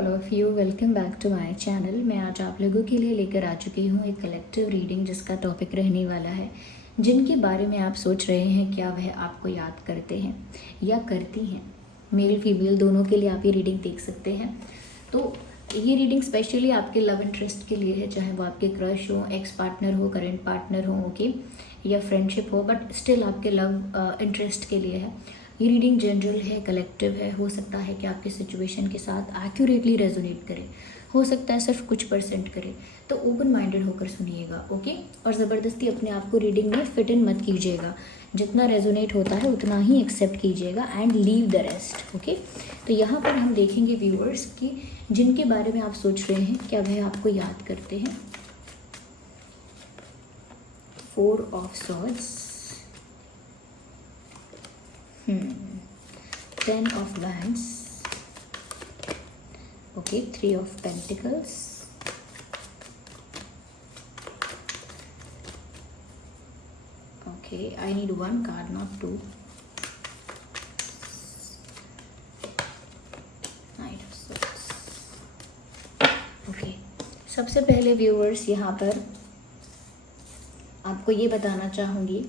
All of you, welcome back to my channel. मैं आज आप लोगों के लिए लेकर आ चुकी हूँ एक कलेक्टिव रीडिंग जिसका टॉपिक रहने वाला है जिनके बारे में आप सोच रहे हैं क्या वह आपको याद करते हैं या करती हैं। मेल फीमेल दोनों के लिए आप ये रीडिंग देख सकते हैं। तो ये रीडिंग स्पेशली आपके लव इंटरेस्ट के लिए है, चाहे वो आपके क्रश हो, एक्स पार्टनर हो, करंट पार्टनर हो, ओके, या फ्रेंडशिप हो, बट स्टिल आपके लव इंटरेस्ट के लिए है। ये रीडिंग जनरल है, कलेक्टिव है। हो सकता है कि आपके सिचुएशन के साथ एक्यूरेटली रेजोनेट करे, हो सकता है सिर्फ कुछ परसेंट करे। तो ओपन माइंडेड होकर सुनिएगा, ओके। और ज़बरदस्ती अपने आप को रीडिंग में फिट इन मत कीजिएगा। जितना रेजोनेट होता है उतना ही एक्सेप्ट कीजिएगा and leave the rest, okay. तो यहाँ पर हम देखेंगे व्यूअर्स कि जिनके बारे में आप सोच रहे हैं क्या वह आपको याद करते हैं। 4 of swords, 10 of wands, okay, 3 of pentacles, okay, I need one card not two, Knight of Swords, okay। सबसे पहले व्यूअर्स यहाँ पर आपको ये बताना चाहूँगी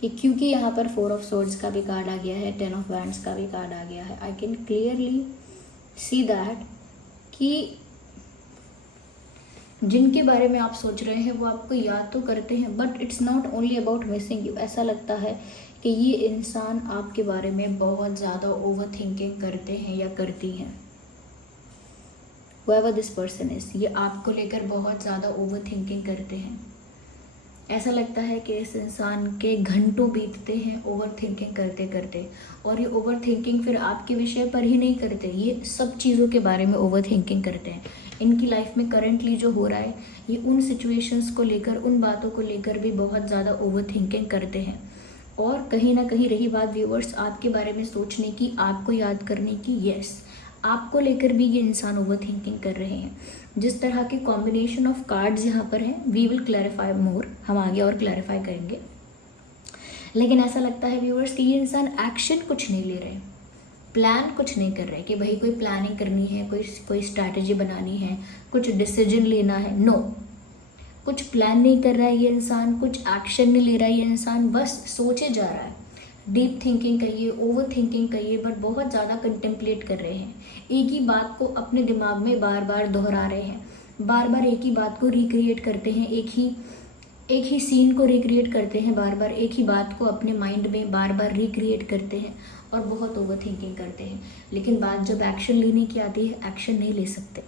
कि क्योंकि यहाँ पर 4 ऑफ सोर्ड्स का भी कार्ड आ गया है, 10 ऑफ वैंड्स का भी कार्ड आ गया है, I can clearly see that कि जिनके बारे में आप सोच रहे हैं वो आपको याद तो करते हैं, but it's not only about missing you. ऐसा लगता है कि ये इंसान आपके बारे में बहुत ज़्यादा ओवर थिंकिंग करते हैं या करती हैं। whoever दिस पर्सन इज, ये आपको लेकर बहुत ज़्यादा ओवर थिंकिंग करते हैं। ऐसा लगता है कि इस इंसान के घंटों बीतते हैं ओवर थिंकिंग करते करते, और ये ओवर थिंकिंग फिर आपके विषय पर ही नहीं करते, ये सब चीज़ों के बारे में ओवर थिंकिंग करते हैं। इनकी लाइफ में करंटली जो हो रहा है ये उन सिचुएशंस को लेकर, उन बातों को लेकर भी बहुत ज़्यादा ओवर थिंकिंग करते हैं। और कहीं ना कहीं रही बात व्यूअर्स आपके बारे में सोचने की, आपको याद करने की, यस, आपको लेकर भी ये इंसान ओवर थिंकिंग कर रहे हैं। जिस तरह के कॉम्बिनेशन ऑफ कार्ड्स यहाँ पर हैं, वी विल क्लैरिफाई मोर, हम आगे और क्लैरिफाई करेंगे। लेकिन ऐसा लगता है व्यूअर्स कि ये इंसान एक्शन कुछ नहीं ले रहे, प्लान कुछ नहीं कर रहे कि भाई कोई प्लानिंग करनी है, कोई स्ट्रैटेजी बनानी है, कुछ डिसीजन लेना है। नो, कुछ प्लान नहीं कर रहा है ये इंसान, कुछ एक्शन नहीं ले रहा है ये इंसान, बस सोचे जा रहा है। डीप थिंकिंग कहिए, ओवर थिंकिंग कहिए, बट बहुत ज़्यादा कंटेम्पलेट कर रहे हैं। एक ही बात को अपने दिमाग में बार बार दोहरा रहे हैं, बार बार एक ही बात को रिक्रिएट करते हैं, एक ही सीन को रिक्रिएट करते हैं, बार बार एक ही बात को अपने माइंड में बार बार रिक्रिएट करते हैं और बहुत ओवर थिंकिंग करते हैं। लेकिन बात जब एक्शन लेने की आती है, एक्शन नहीं ले सकते,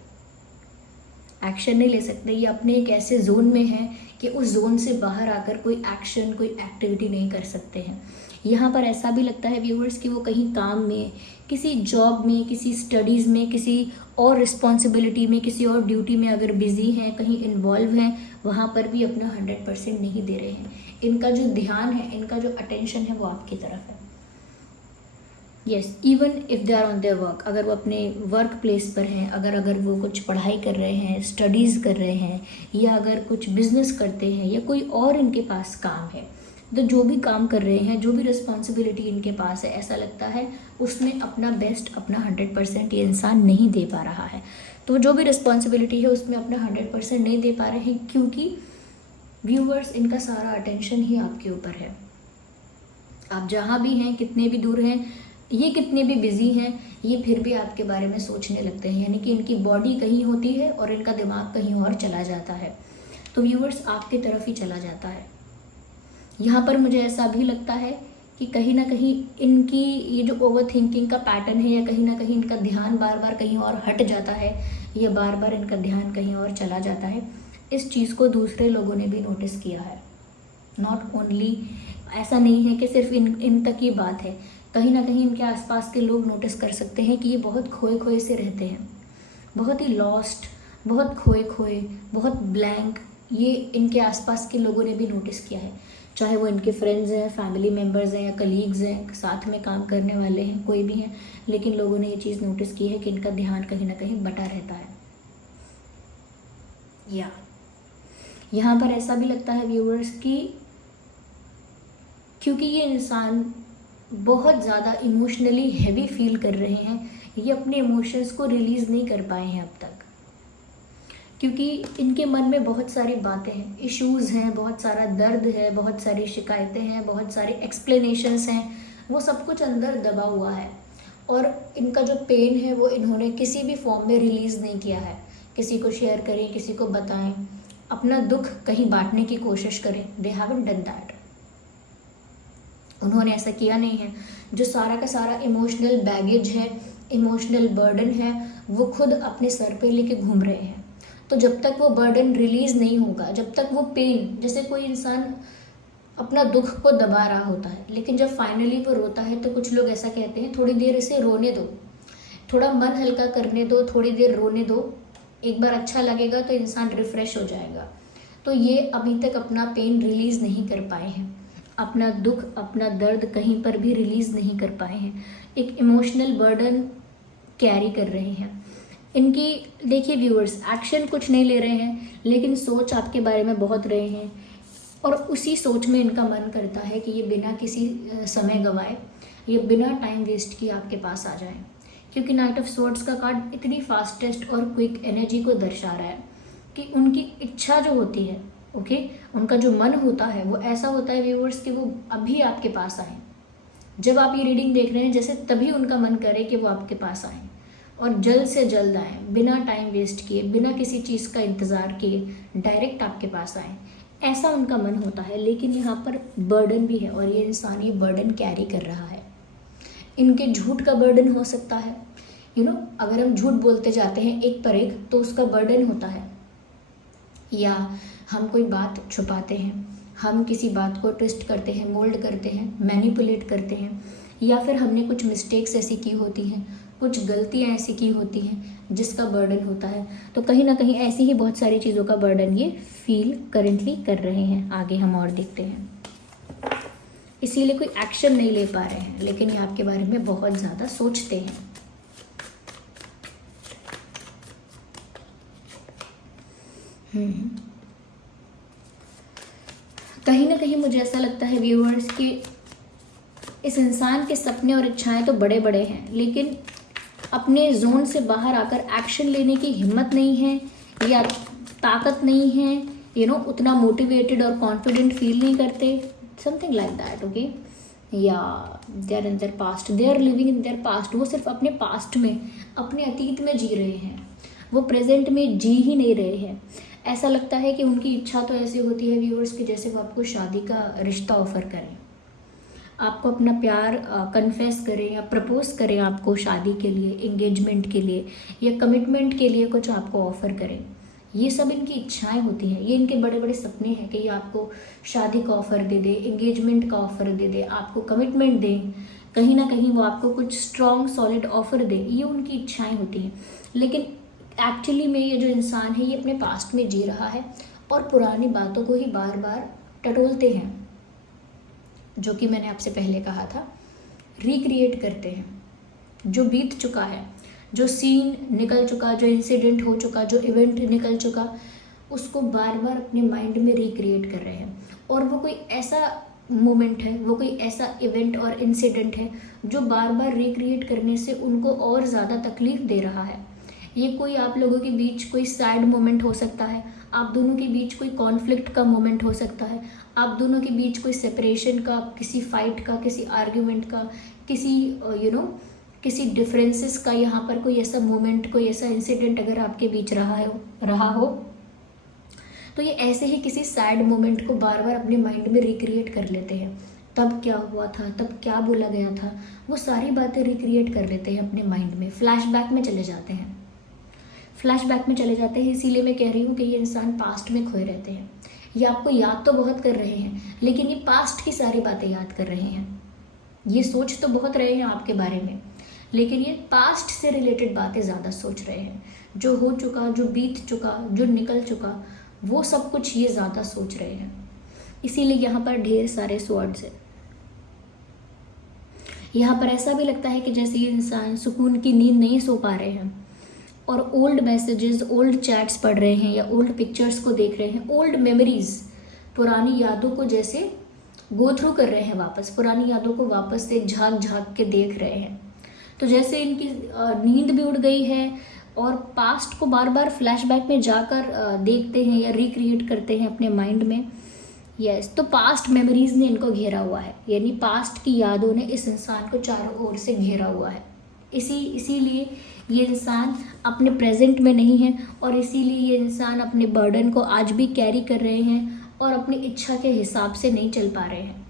एक्शन नहीं ले सकते। ये अपने एक ऐसे जोन में है कि उस जोन से बाहर आकर कोई एक्शन, कोई एक्टिविटी नहीं कर सकते हैं। यहाँ पर ऐसा भी लगता है व्यूअर्स कि वो कहीं काम में, किसी जॉब में, किसी स्टडीज़ में, किसी और रिस्पॉन्सिबिलिटी में, किसी और ड्यूटी में अगर बिजी हैं, कहीं इन्वॉल्व हैं, वहाँ पर भी अपना 100% नहीं दे रहे हैं। इनका जो ध्यान है, इनका जो अटेंशन है वो आपकी तरफ है। Yes, even if they are on their work, अगर वो अपने वर्क प्लेस पर हैं, अगर वो कुछ पढ़ाई कर रहे हैं, स्टडीज़ कर रहे हैं, या अगर कुछ बिजनेस करते हैं, या कोई और इनके पास काम है, तो जो भी काम कर रहे हैं, जो भी रिस्पॉन्सिबिलिटी इनके पास है, ऐसा लगता है उसमें अपना बेस्ट, अपना 100% ये इंसान नहीं दे पा रहा है। तो जो भी रिस्पॉन्सिबिलिटी है उसमें अपना 100% नहीं दे पा रहे हैं, क्योंकि व्यूअर्स इनका सारा अटेंशन ही आपके ऊपर है। आप जहाँ भी हैं, कितने भी दूर हैं, ये कितने भी बिजी हैं, ये फिर भी आपके बारे में सोचने लगते हैं। यानी कि इनकी बॉडी कहीं होती है और इनका दिमाग कहीं और चला जाता है। तो व्यूअर्स आपकी तरफ ही चला जाता है। यहाँ पर मुझे ऐसा भी लगता है कि कहीं ना कहीं इनकी ये जो ओवर थिंकिंग का पैटर्न है, या कहीं ना कहीं इनका ध्यान बार बार कहीं और हट जाता है, या बार बार इनका ध्यान कहीं और चला जाता है, इस चीज़ को दूसरे लोगों ने भी नोटिस किया है। नॉट ओनली, ऐसा नहीं है कि सिर्फ इन तक ये बात है, कहीं ना कहीं इनके आसपास के लोग नोटिस कर सकते हैं कि ये बहुत खोए खोए से रहते हैं, बहुत ही लॉस्ट, बहुत खोए खोए, बहुत ब्लैंक। ये इनके आसपास के लोगों ने भी नोटिस किया है, चाहे वो इनके फ्रेंड्स हैं, फैमिली मेम्बर्स हैं, या कलीग्स हैं, साथ में काम करने वाले हैं, कोई भी हैं, लेकिन लोगों ने ये चीज़ नोटिस की है कि इनका ध्यान कहीं ना कहीं बटा रहता है। या यहाँ पर ऐसा भी लगता है व्यूअर्स कि क्योंकि ये इंसान बहुत ज़्यादा इमोशनली हैवी फील कर रहे हैं। ये अपने इमोशंस को रिलीज़ नहीं कर पाए हैं अब तक, क्योंकि इनके मन में बहुत सारी बातें हैं, इश्यूज़ हैं, बहुत सारा दर्द है, बहुत सारी शिकायतें हैं, बहुत सारी एक्सप्लेनेशंस हैं। वो सब कुछ अंदर दबा हुआ है और इनका जो पेन है वो इन्होंने किसी भी फॉर्म में रिलीज़ नहीं किया है। किसी को शेयर करें, किसी को बताएं, अपना दुख कहीं बांटने की कोशिश करें, दे हैवंट डन दैट। उन्होंने ऐसा किया नहीं है। जो सारा का सारा इमोशनल बैगेज है, इमोशनल बर्डन है, वो खुद अपने सर पे लेके घूम रहे हैं। तो जब तक वो बर्डन रिलीज़ नहीं होगा, जब तक वो पेन, जैसे कोई इंसान अपना दुख को दबा रहा होता है, लेकिन जब फाइनली वो रोता है तो कुछ लोग ऐसा कहते हैं, थोड़ी देर इसे रोने दो, थोड़ा मन हल्का करने दो, थोड़ी देर रोने दो, एक बार अच्छा लगेगा तो इंसान रिफ़्रेश हो जाएगा। तो ये अभी तक अपना पेन रिलीज़ नहीं कर पाए हैं, अपना दुख, अपना दर्द कहीं पर भी रिलीज़ नहीं कर पाए हैं। एक इमोशनल बर्डन कैरी कर रहे हैं। इनकी देखिए व्यूअर्स, एक्शन कुछ नहीं ले रहे हैं, लेकिन सोच आपके बारे में बहुत रहे हैं और उसी सोच में इनका मन करता है कि ये बिना किसी समय गवाए, ये बिना टाइम वेस्ट किए आपके पास आ जाए। क्योंकि नाइट ऑफ स्वॉर्ड्स का कार्ड इतनी फास्टेस्ट और क्विक एनर्जी को दर्शा रहा है कि उनकी इच्छा जो होती है, ओके, उनका जो मन होता है वो ऐसा होता है व्यूअर्स कि वो अभी आपके पास आए। जब आप ये रीडिंग देख रहे हैं, जैसे तभी उनका मन करे कि वो आपके पास आए और जल्द से जल्द आए, बिना टाइम वेस्ट किए, बिना किसी चीज़ का इंतज़ार किए, डायरेक्ट आपके पास आए, ऐसा उनका मन होता है। लेकिन यहाँ पर बर्डन भी है और ये इंसान ये बर्डन कैरी कर रहा है। इनके झूठ का बर्डन हो सकता है, अगर हम झूठ बोलते जाते हैं एक पर एक तो उसका बर्डन होता है, या हम कोई बात छुपाते हैं, हम किसी बात को ट्विस्ट करते हैं, मोल्ड करते हैं, मैनिपुलेट करते हैं, या फिर हमने कुछ मिस्टेक्स ऐसी की होती हैं, कुछ गलतियां ऐसी की होती हैं जिसका बर्डन होता है। तो कहीं ना कहीं ऐसी ही बहुत सारी चीज़ों का बर्डन ये फील करेंटली कर रहे हैं। आगे हम और देखते हैं। इसीलिए कोई एक्शन नहीं ले पा रहे हैं, लेकिन ये आपके बारे में बहुत ज़्यादा सोचते हैं। कहीं ना कहीं मुझे ऐसा लगता है व्यूअर्स कि इस इंसान के सपने और इच्छाएं तो बड़े बड़े हैं, लेकिन अपने जोन से बाहर आकर एक्शन लेने की हिम्मत नहीं है या ताकत नहीं है, उतना मोटिवेटेड और कॉन्फिडेंट फील नहीं करते, समथिंग लाइक दैट, ओके। या they are in their past, they are living in their past. वो सिर्फ अपने पास्ट में, अपने अतीत में जी रहे हैं, वो प्रेजेंट में जी ही नहीं रहे हैं। ऐसा लगता है कि उनकी इच्छा तो ऐसी होती है व्यूअर्स कि जैसे वो आपको शादी का रिश्ता ऑफर करें, आपको अपना प्यार कन्फेस करें या प्रपोज करें आपको शादी के लिए, एंगेजमेंट के लिए या कमिटमेंट के लिए कुछ आपको ऑफ़र करें। ये सब इनकी इच्छाएं होती हैं, ये इनके बड़े बड़े सपने हैं कि ये आपको शादी का ऑफ़र दे दे, एंगेजमेंट का ऑफ़र दे दे, आपको कमिटमेंट दें, कहीं ना कहीं वो आपको कुछ स्ट्रॉन्ग सॉलिड ऑफ़र दे। ये उनकी इच्छाएं होती हैं। लेकिन एक्चुअली में ये जो इंसान है ये अपने पास्ट में जी रहा है और पुरानी बातों को ही बार बार टटोलते हैं, जो कि मैंने आपसे पहले कहा था, रिक्रिएट करते हैं। जो बीत चुका है, जो सीन निकल चुका, जो इंसिडेंट हो चुका, जो इवेंट निकल चुका, उसको बार बार अपने माइंड में रिक्रिएट कर रहे हैं। और वो कोई ऐसा मोमेंट है, वो कोई ऐसा इवेंट और इंसिडेंट है जो बार बार रिक्रिएट करने से उनको और ज़्यादा तकलीफ दे रहा है। ये कोई आप लोगों के बीच कोई सैड मोमेंट हो सकता है, आप दोनों के बीच कोई कॉन्फ्लिक्ट का मोमेंट हो सकता है, आप दोनों के बीच कोई सेपरेशन का, किसी फाइट का, किसी आर्ग्यूमेंट का, किसी किसी डिफरेंसेस का, यहाँ पर कोई ऐसा मोमेंट, कोई ऐसा इंसिडेंट अगर आपके बीच रहा हो तो ये ऐसे ही किसी सैड मोमेंट को बार बार अपने माइंड में रिक्रिएट कर लेते हैं। तब क्या हुआ था, तब क्या बोला गया था, वो सारी बातें रिक्रिएट कर लेते हैं अपने माइंड में, फ्लैशबैक में चले जाते हैं, फ्लैशबैक में चले जाते हैं। इसीलिए मैं कह रही हूँ कि ये इंसान पास्ट में खोए रहते हैं। ये आपको याद तो बहुत कर रहे हैं, लेकिन ये पास्ट की सारी बातें याद कर रहे हैं। ये सोच तो बहुत रहे हैं आपके बारे में, लेकिन ये पास्ट से रिलेटेड बातें ज़्यादा सोच रहे हैं। जो हो चुका, जो बीत चुका, जो निकल चुका, वो सब कुछ ये ज़्यादा सोच रहे हैं। इसीलिए यहाँ पर ढेर सारे स्वर्ड्स हैं। यहाँ पर ऐसा भी लगता है कि जैसे ये इंसान सुकून की नींद नहीं सो पा रहे हैं और ओल्ड मैसेजेस, ओल्ड चैट्स पढ़ रहे हैं या ओल्ड पिक्चर्स को देख रहे हैं, ओल्ड मेमोरीज, पुरानी यादों को जैसे गो थ्रू कर रहे हैं, वापस पुरानी यादों को वापस से झांक झांक के देख रहे हैं। तो जैसे इनकी नींद भी उड़ गई है और पास्ट को बार बार फ्लैशबैक में जाकर देखते हैं या रिक्रिएट करते हैं अपने माइंड में। यस, तो पास्ट मेमोरीज ने इनको घेरा हुआ है, यानी पास्ट की यादों ने इस इंसान को चारों ओर से घेरा हुआ है। इसीलिए ये इंसान अपने प्रेजेंट में नहीं है और इसीलिए ये इंसान अपने बर्डन को आज भी कैरी कर रहे हैं और अपनी इच्छा के हिसाब से नहीं चल पा रहे हैं।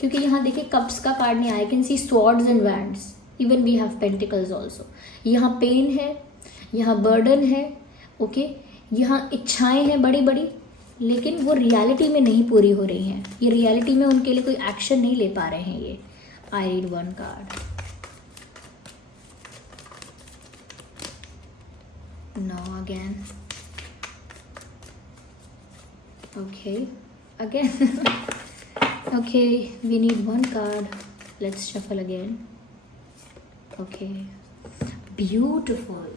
क्योंकि यहाँ देखिए कप्स का कार्ड नहीं आया, can see swords and wands, even we have pentacles also. यहाँ पेन है, यहाँ बर्डन है, ओके, यहाँ इच्छाएं हैं बड़ी बड़ी, लेकिन वो रियलिटी में नहीं पूरी हो रही हैं। ये रियलिटी में उनके लिए कोई एक्शन नहीं ले पा रहे हैं ये। I read one card now again, okay again okay, we need one card, let's shuffle again. Okay, beautiful,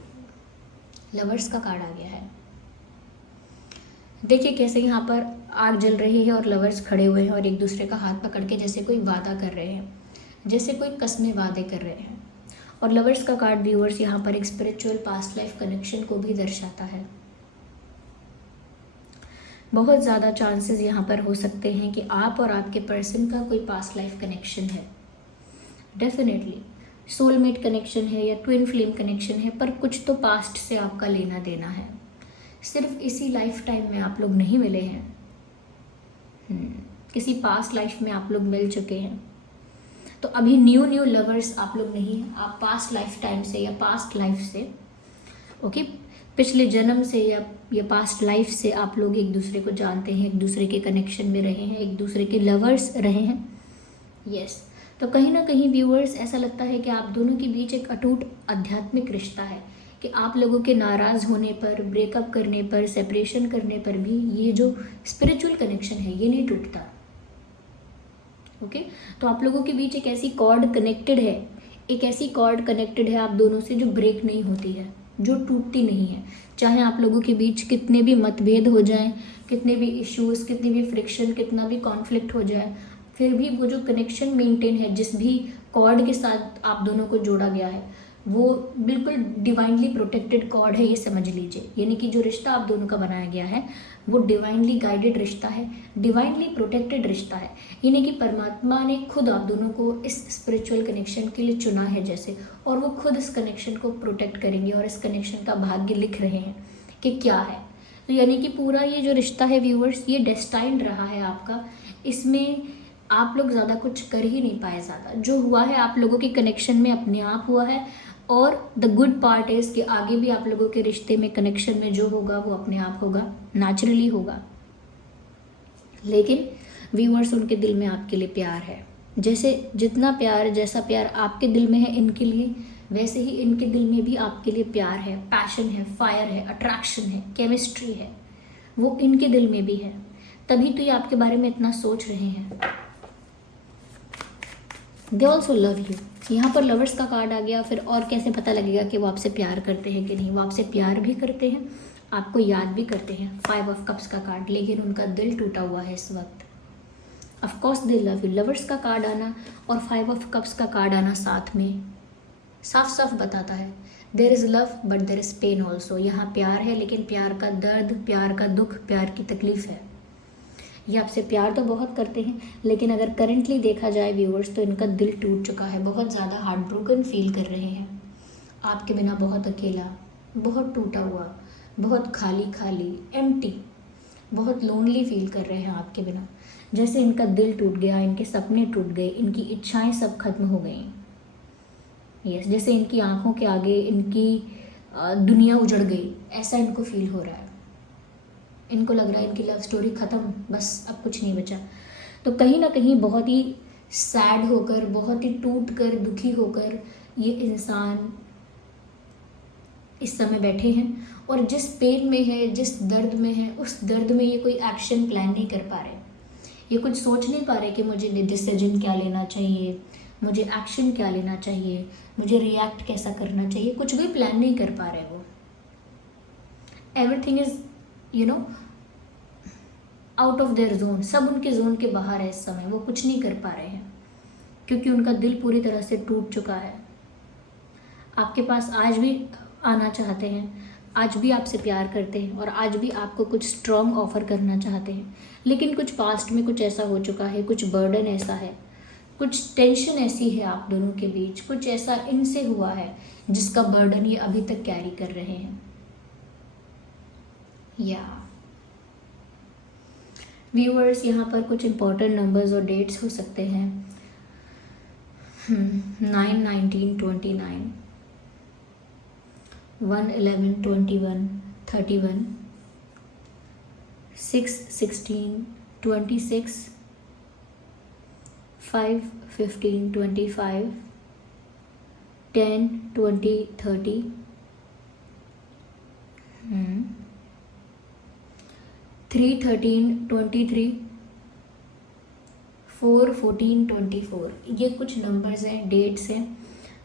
lovers का कार्ड आ गया है। देखिए कैसे यहाँ पर आग जल रही है और लवर्स खड़े हुए हैं और एक दूसरे का हाथ पकड़ के जैसे कोई वादा कर रहे हैं, जैसे कोई कस्में वादे कर रहे हैं। और लवर्स का कार्ड व्यूअर्स यहाँ पर एक स्पिरिचुअल पास्ट लाइफ कनेक्शन को भी दर्शाता है। बहुत ज़्यादा चांसेस यहाँ पर हो सकते हैं कि आप और आपके पर्सन का कोई पास्ट लाइफ कनेक्शन है। डेफिनेटली सोलमेट कनेक्शन है या ट्विन फ्लेम कनेक्शन है, पर कुछ तो पास्ट से आपका लेना देना है। सिर्फ इसी लाइफ टाइम में आप लोग नहीं मिले हैं, किसी पास्ट लाइफ में आप लोग मिल चुके हैं। तो अभी न्यू लवर्स आप लोग नहीं हैं, आप पास्ट लाइफ टाइम से या पास्ट लाइफ से, ओके, पिछले जन्म से या पास्ट लाइफ से आप लोग एक दूसरे को जानते हैं, एक दूसरे के कनेक्शन में रहे हैं, एक दूसरे के लवर्स रहे हैं। यस, तो कहीं ना कहीं व्यूअर्स ऐसा लगता है कि आप दोनों के बीच एक अटूट आध्यात्मिक रिश्ता है, कि आप लोगों के नाराज़ होने पर, ब्रेकअप करने पर, सेपरेशन करने पर भी ये जो स्पिरिचुअल कनेक्शन है ये नहीं टूटता। ओके, तो आप लोगों के बीच एक ऐसी कॉर्ड कनेक्टेड है, एक ऐसी कॉर्ड कनेक्टेड है आप दोनों से जो ब्रेक नहीं होती है, जो टूटती नहीं है। चाहे आप लोगों के बीच कितने भी मतभेद हो जाएं, कितने भी इश्यूज़, कितनी भी फ्रिक्शन, कितना भी कॉन्फ्लिक्ट हो जाए, फिर भी वो जो कनेक्शन मेंटेन है, जिस भी कॉर्ड के साथ आप दोनों को जोड़ा गया है, वो बिल्कुल डिवाइनली प्रोटेक्टेड कॉर्ड है, ये समझ लीजिए। यानी कि जो रिश्ता आप दोनों का बनाया गया है वो डिवाइनली गाइडेड रिश्ता है, डिवाइनली प्रोटेक्टेड रिश्ता है। यानी कि परमात्मा ने खुद आप दोनों को इस स्पिरिचुअल कनेक्शन के लिए चुना है जैसे, और वो खुद इस कनेक्शन को प्रोटेक्ट करेंगे और इस कनेक्शन का भाग्य लिख रहे हैं कि क्या है। तो यानी कि पूरा ये जो रिश्ता है व्यूअर्स, ये डेस्टाइन्ड रहा है आपका। इसमें आप लोग ज़्यादा कुछ कर ही नहीं पाए, ज़्यादा जो हुआ है आप लोगों के कनेक्शन में अपने आप हुआ है। और द गुड पार्ट इज़ कि आगे भी आप लोगों के रिश्ते में, कनेक्शन में जो होगा वो अपने आप होगा, नेचुरली होगा। लेकिन व्यूअर्स, उनके दिल में आपके लिए प्यार है। जैसे जितना प्यार, जैसा प्यार आपके दिल में है इनके लिए, वैसे ही इनके दिल में भी आपके लिए प्यार है, पैशन है, फायर है, अट्रैक्शन है, केमिस्ट्री है, वो इनके दिल में भी है। तभी तो ये आपके बारे में इतना सोच रहे हैं। They also love you. यहाँ पर लवर्स का कार्ड आ गया, फिर और कैसे पता लगेगा कि वो आपसे प्यार करते हैं कि नहीं। वो आपसे प्यार भी करते हैं, आपको याद भी करते हैं। 5 ऑफ कप्स का कार्ड, लेकिन उनका दिल टूटा हुआ है इस वक्त। Of course they love you. Lovers का कार्ड आना और 5 ऑफ कप्स का कार्ड आना साथ में साफ साफ बताता है there is love but there is pain also. यहाँ प्यार है, लेकिन प्यार का दर्द, प्यार का दुख, प्यार की तकलीफ है। ये आपसे प्यार तो बहुत करते हैं, लेकिन अगर करंटली देखा जाए व्यूअर्स, तो इनका दिल टूट चुका है, बहुत ज़्यादा हार्ट ब्रोकन फील कर रहे हैं। आपके बिना बहुत अकेला, बहुत टूटा हुआ, बहुत खाली खाली, एम्प्टी, बहुत लोनली फील कर रहे हैं आपके बिना। जैसे इनका दिल टूट गया, इनके सपने टूट गए, इनकी इच्छाएं सब खत्म हो गई। यस, जैसे इनकी आंखों के आगे इनकी दुनिया उजड़ गई, ऐसा इनको फील हो रहा है। इनको लग रहा है इनकी लव स्टोरी ख़त्म, बस अब कुछ नहीं बचा। तो कहीं ना कहीं बहुत ही सैड होकर, बहुत ही टूट कर, दुखी होकर ये इंसान इस समय बैठे हैं, और जिस पेन में है, जिस दर्द में है, उस दर्द में ये कोई एक्शन प्लान नहीं कर पा रहे। ये कुछ सोच नहीं पा रहे कि मुझे डिसीजन क्या लेना चाहिए, मुझे एक्शन क्या लेना चाहिए, मुझे रिएक्ट कैसा करना चाहिए, कुछ भी प्लान नहीं कर पा रहे वो। Everything is out of their zone, सब उनके जोन के बाहर है इस समय, वो कुछ नहीं कर पा रहे हैं क्योंकि उनका दिल पूरी तरह से टूट चुका है। आपके पास आज भी आना चाहते हैं, आज भी आपसे प्यार करते हैं और आज भी आपको कुछ स्ट्रॉन्ग ऑफर करना चाहते हैं, लेकिन कुछ पास्ट में कुछ ऐसा हो चुका है, कुछ बर्डन ऐसा है, कुछ टेंशन ऐसी है आप दोनों के बीच, कुछ ऐसा इनसे हुआ है जिसका बर्डन ये अभी तक कैरी कर रहे हैं। या व्यूअर्स, यहाँ पर कुछ इंपॉर्टेंट नंबर्स और डेट्स हो सकते हैं। 9, 19, 29, 1, 11, 21, 31, 6, 16, 26, 5, 15, 25, 10, 20, 30, 3, 13, 23, 4, 14, 24। ये कुछ नंबर्स हैं, डेट्स हैं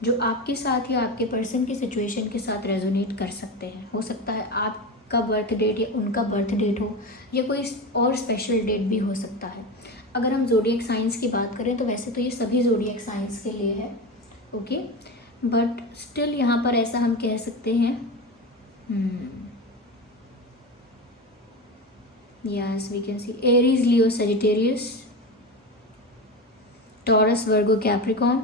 जो आपके साथ या आपके पर्सन की सिचुएशन के साथ रेजोनेट कर सकते हैं। हो सकता है आपका बर्थ डेट या उनका बर्थ डेट हो, या कोई और स्पेशल डेट भी हो सकता है। अगर हम ज़ोडिएक साइंस की बात करें तो वैसे तो ये सभी ज़ोडिएक साइंस के लिए है, ओके, बट स्टिल यहाँ पर ऐसा हम कह सकते हैं, yes we can see Aries, Leo, Sagittarius, Taurus, Virgo, Capricorn,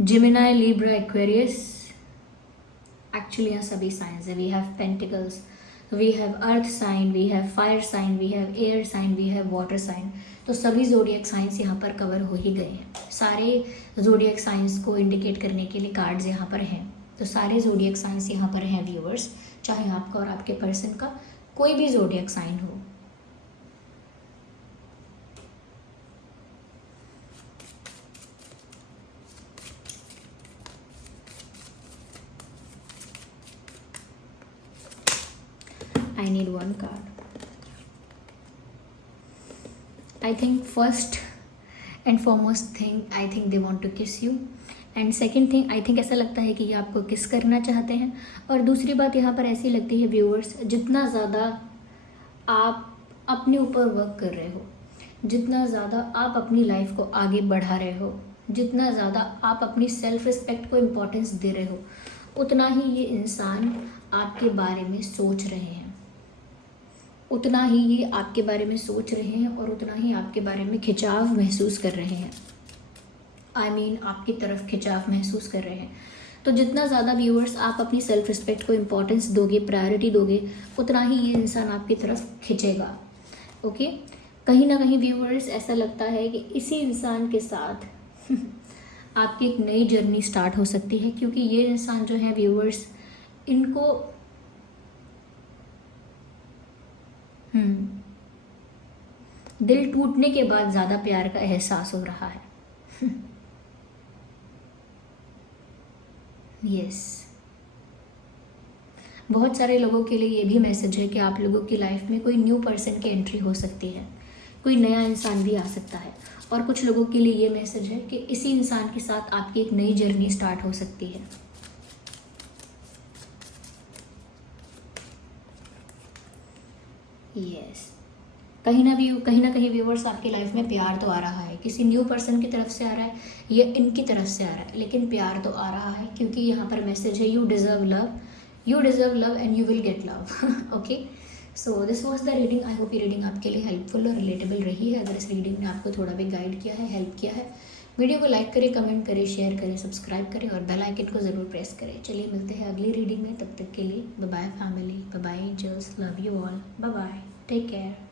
Gemini, Libra, Aquarius. Actually यहाँ सभी साइंस है। We have pentacles, we have earth sign, we have fire sign, we have air sign, we have water sign. तो सभी zodiac science यहाँ पर cover हो ही गए हैं। सारे ज़ोडिएक साइंस को इंडिकेट करने के लिए कार्ड्स यहाँ पर हैं। तो सारे ज़ोडिएक साइंस यहाँ पर हैं व्यूअर्स, चाहे आपका और आपके पर्सन का कोई भी ज़ोडिएक साइन हो। I need one card. I think first and foremost thing, I think they want to kiss you. And second thing, I think ऐसा लगता है कि ये आपको किस करना चाहते हैं। और दूसरी बात यहाँ पर ऐसी लगती है व्यूअर्स, जितना ज़्यादा आप अपने ऊपर वर्क कर रहे हो, जितना ज़्यादा आप अपनी लाइफ को आगे बढ़ा रहे हो, जितना ज़्यादा आप अपनी सेल्फ रिस्पेक्ट को इम्पोर्टेंस दे रहे हो, उतना ही ये इंसान आपके बारे में सोच रहे हैं, उतना ही ये आपके बारे में सोच रहे हैं और उतना ही आपके बारे में खिंचाव महसूस कर रहे हैं। I mean, आपकी तरफ खिंचाव महसूस कर रहे हैं। तो जितना ज़्यादा व्यूअर्स आप अपनी सेल्फ रिस्पेक्ट को इम्पोर्टेंस दोगे, प्रायोरिटी दोगे, उतना ही ये इंसान आपकी तरफ खिंचेगा। ओके, कहीं ना कहीं व्यूअर्स ऐसा लगता है कि इसी इंसान के साथ आपकी एक नई जर्नी स्टार्ट हो सकती है, क्योंकि ये इंसान जो है व्यूअर्स, इनको दिल टूटने के बाद ज़्यादा प्यार का एहसास हो रहा है। यस, बहुत सारे लोगों के लिए ये भी मैसेज है कि आप लोगों की लाइफ में कोई न्यू पर्सन की एंट्री हो सकती है, कोई नया इंसान भी आ सकता है। और कुछ लोगों के लिए ये मैसेज है कि इसी इंसान के साथ आपकी एक नई जर्नी स्टार्ट हो सकती है। यस, कहीं ना कहीं व्यूअर्स आपकी लाइफ में प्यार तो आ रहा है, किसी न्यू पर्सन की तरफ से आ रहा है या इनकी तरफ से आ रहा है, लेकिन प्यार तो आ रहा है, क्योंकि यहाँ पर मैसेज है, you deserve love and you will get love. Okay, so this was the reading. I hope ये रीडिंग आपके लिए हेल्पफुल और रिलेटेबल रही है। अगर इस रीडिंग ने आपको थोड़ा भी गाइड किया है, हेल्प किया है, वीडियो को लाइक करें, कमेंट करें, शेयर करें, सब्सक्राइब करें और बेल आइकन को ज़रूर प्रेस करें। चलिए मिलते हैं अगली रीडिंग में, तब तक के लिए bye bye family, bye bye angels, love you all, bye bye, take care.